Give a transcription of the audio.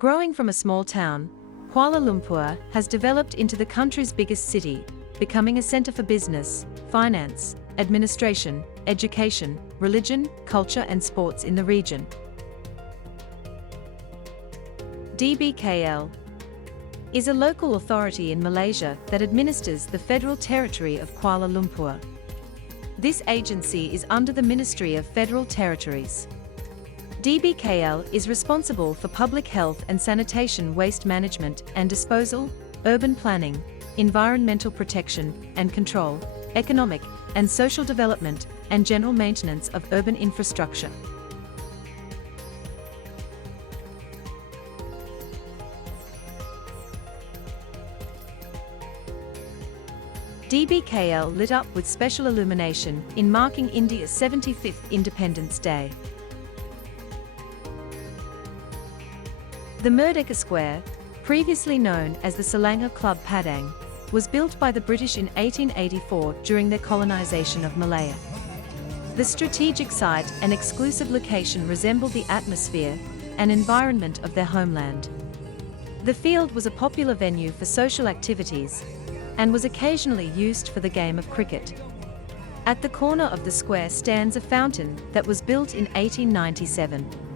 Growing from a small town, Kuala Lumpur has developed into the country's biggest city, becoming a center for business, finance, administration, education, religion, culture and sports in the region. DBKL is a local authority in Malaysia that administers the Federal Territory of Kuala Lumpur. This agency is under the Ministry of Federal Territories. DBKL is responsible for public health and sanitation, waste management and disposal, urban planning, environmental protection and control, economic and social development, and general maintenance of urban infrastructure. DBKL lit up with special illumination in marking India's 75th Independence Day. The Merdeka Square, previously known as the Selangor Club Padang, was built by the British in 1884 during their colonization of Malaya. The strategic site and exclusive location resembled the atmosphere and environment of their homeland. The field was a popular venue for social activities and was occasionally used for the game of cricket. At the corner of the square stands a fountain that was built in 1897.